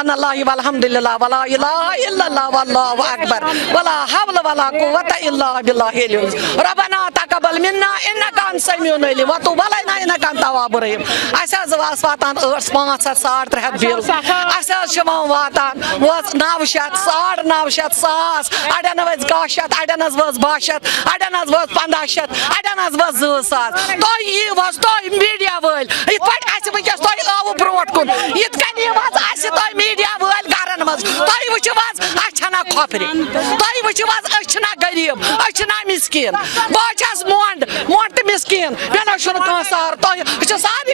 अनल्लाहि वल्हम्दुलिल्लाह वला इलाहा इल्लल्लाह वल्लाहु अकबर वला हवला वला कुव्वता इल्ला बिल्लाहिल रब्बना तकब्बल मिन्ना इन्नका अंत समीउल अलीम व तुब अलैना इन्नका अंत तव्वाबुर रहीम। अस वास वातान 500 300 बिल अस वातान 900 950 सास अड़न वज 100 अड़न वज 62 अड़न वज 1500 अड़न वज 2000 तुम मीडिया वल इत पे वस तुम आव ब्रोट कुन इत कन तुम मीडिया वल गरन मज तुम वुच अना खोपरि तुम वुच अना गरीब अना मिस्किन बस मोंड मोंड तो मिस्किन मे सार तुम सारे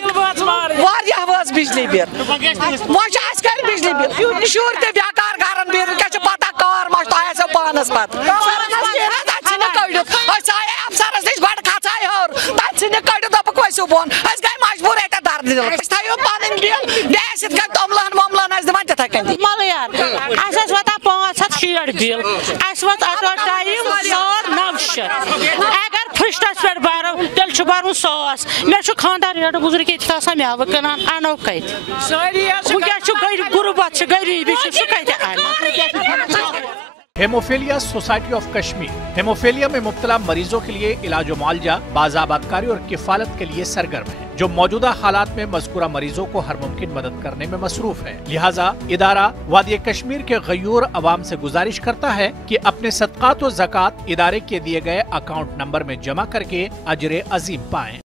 वज बिजली बिल वो कर बिजली बिल शुर ते बेकार गरन बिल क्या पता कार मज तुम पानस पे अफसरस नश गो खचाए हर तथ कड़ित दोप वसो बोन गई मजबूर अत दर्द दिल थो पन बिल गैस तोमलन वोमलन दिवान तथा कन मल यार अस वातान 560 बिल अस वो टाइम 900 अगर फुस्टस पे बारो तेल बार 100 मे खानदार रेट गुजर के मेव कनान अनो कत गुरबत गरीबी haemophilia society of Kashmir haemophilia में मुब्तला मरीजों के लिए इलाज मुआलजा, बाज़ाबातकारी और किफालत के लिए सरगर्म है, जो मौजूदा हालात में मज़कूरा मरीजों को हर मुमकिन मदद करने में मसरूफ है। लिहाजा इदारा वादी कश्मीर के गयूर अवाम से गुजारिश करता है कि अपने सदकात और ज़कात इदारे के दिए गए अकाउंट नंबर में जमा करके अजर अजीम पाएं।